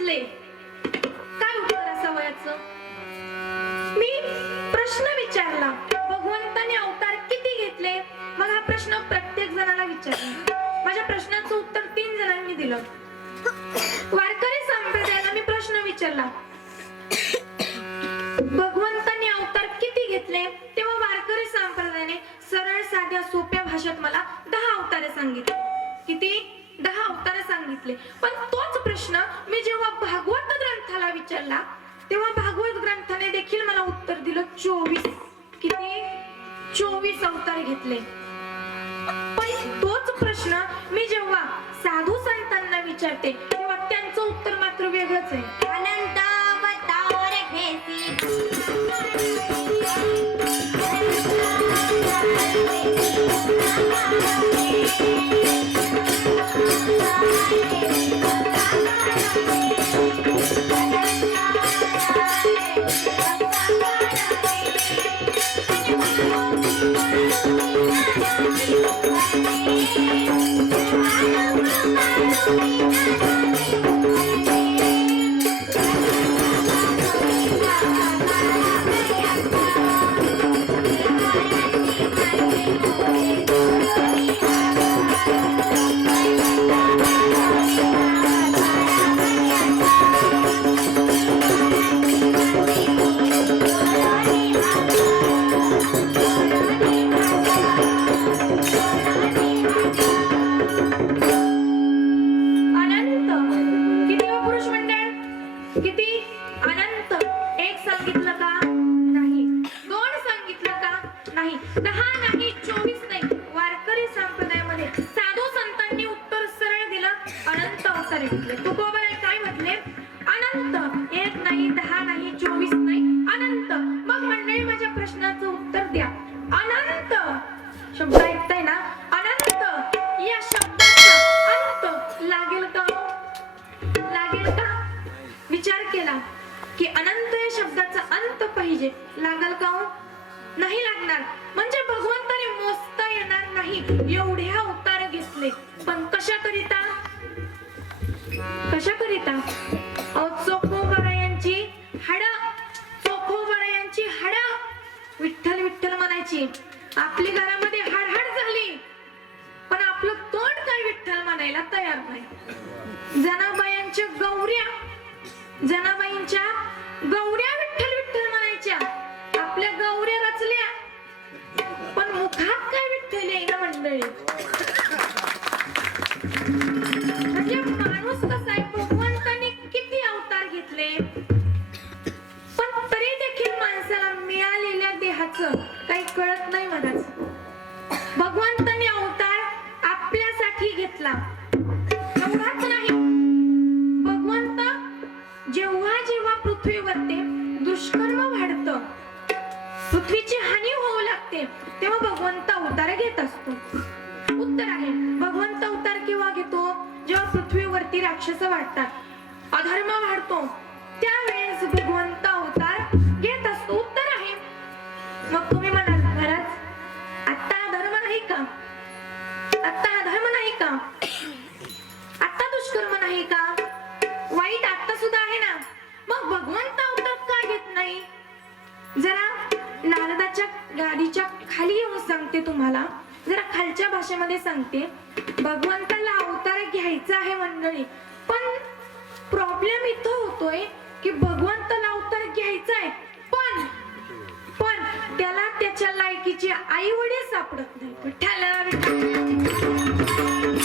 घेतले काय उत्तर असावं मी प्रश्न विचारला. भगवंताने अवतार किती घेतले? मग हा प्रश्न प्रत्येक जणाला विचारला. माझ्या प्रश्नाचं उत्तर तीन जणांनी दिलं. वारकरी संप्रदायाला मी प्रश्न विचारला. चोवीस किती? चोवीस अवतार घेतले. पण तोच प्रश्न मी जेव्हा साधू संतांना विचारते तेव्हा त्यांचं उत्तर मात्र वेगळंच आहे. अनंत अवतार नाही. दहा नाही चोवीस एवढ्या एवढे अवतार घेतले. पण कशा करिता कशा करिता घातला. एवढाच नाही. भगवंत जेव्हा जेव्हा पृथ्वीवरती दुष्कर्म वाढतं पृथ्वीची हानी होऊ लागते तेव्हा भगवंत अवतार घेत असतो. उत्तर आहे. भगवंत अवतार केव्हा घेतो? जेव्हा पृथ्वीवरती राक्षस वाढतात अधर्म वाढतो त्यावेळेस भगवंत अवतार घेत असतो. उत्तर आहे. मग तुम्ही म्हणाल महाराज आता अधर्म नाही का? आत्ता अधर्म आता दुष्कर्म नाही का? वाईट आता सुद्धा आहे ना? मग भगवंत अवतार का घेत नाही? जरा नारदाच्या गाडीच्या खाली येऊन सांगते तुम्हाला. जरा खालच्या भाषेमध्ये सांगते. भगवंताला अवतार घ्यायचा आहे मंडळी पण प्रॉब्लेम इथं होतोय की भगवंताला अवतार घ्यायचा आहे. पण पण त्याला त्याच्या लायकीचे आई वडील सापडत नाही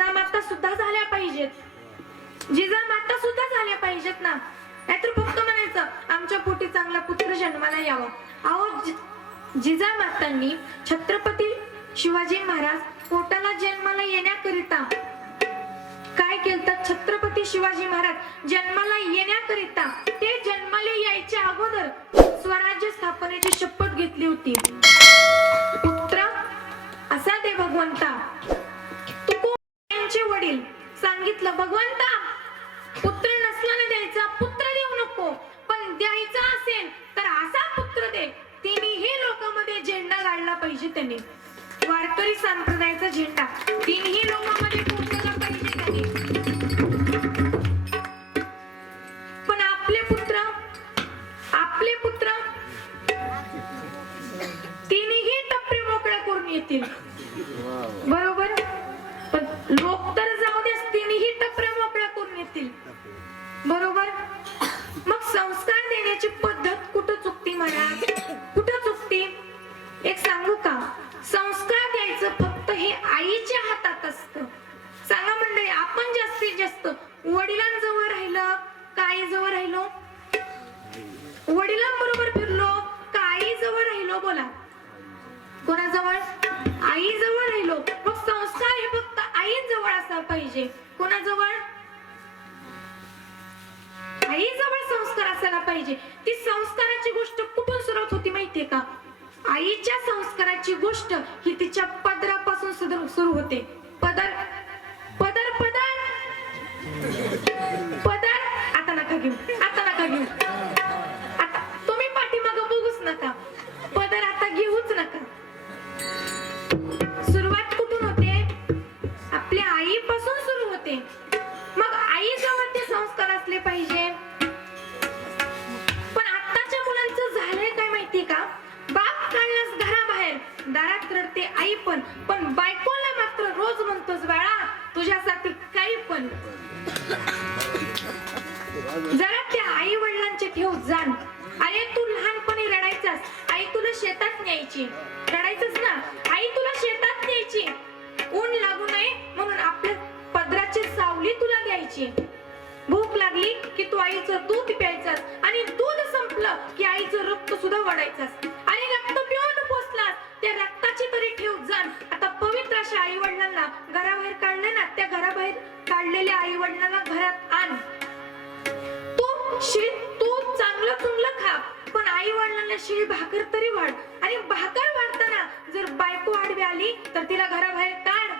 जिजामाता सुद्धा झाल्या पाहिजेत. जिजामाता सुद्धा झाल्या पाहिजेत ना. नाहीतर फक्त म्हणायचं आमच्या पोटी चांगला पुत्र जन्माला यावा. अहो जिजामातांनी छत्रपती शिवाजी महाराज पोटाला जन्माला येण्याकरिता काय केलं छत्रपती शिवाजी महाराज जन्माला येण्याकरिता ते जन्माला यायच्या अगोदर स्वराज्य स्थापनेची शपथ घेतली होती. पुत्र असा ते भगवंता. कोण वडील सांगितलं भगवंता पुत्र नसल्याने द्यायचा पुत्र देऊ नको पण द्यायचा असेल तर असा पुत्र दे. तिन्ही लोकांमध्ये झेंडा गाडला पाहिजे त्याने. वारकरी संप्रदायाचा झेंडा. तिन्ही लोकांमध्ये पोहोचला पाहिजे. पाहिजे. कोणाजवळ? आईजवळ संस्कार असायला पाहिजे. ती संस्काराची गोष्ट कुठून सुरुवात होती माहितीये का? आईच्या संस्काराची गोष्ट ही तिच्या पदरापासून सुरू सुरू होते. पदर पदर पदर. पदर. आता नका घेऊ. आता नका घेऊ. त्या आई वडिलांचे ठेव जाण. अरे तू लहानपणी रडायचास. आई तुला शेतात न्यायची. रडायचंच ना? आई तुला शेतात न्यायची. ऊन लागू नये म्हणून आपल्या पदराची सावली तुला द्यायची. भूक लागली की तू आईचं दूध प्यायची. आई भाकर तरी वाढ. आणि भाकर वाढताना जर बायको आडवी आली तर तिला घराबाहेर काढ.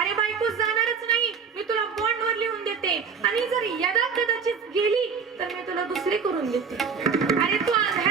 अरे बायको जाणारच नाही. मी तुला बॉन्ड वर लिहून देते. आणि जर यदा कदाचित गेली तर मी तुला दुसरी करून देते. अरे तू आधार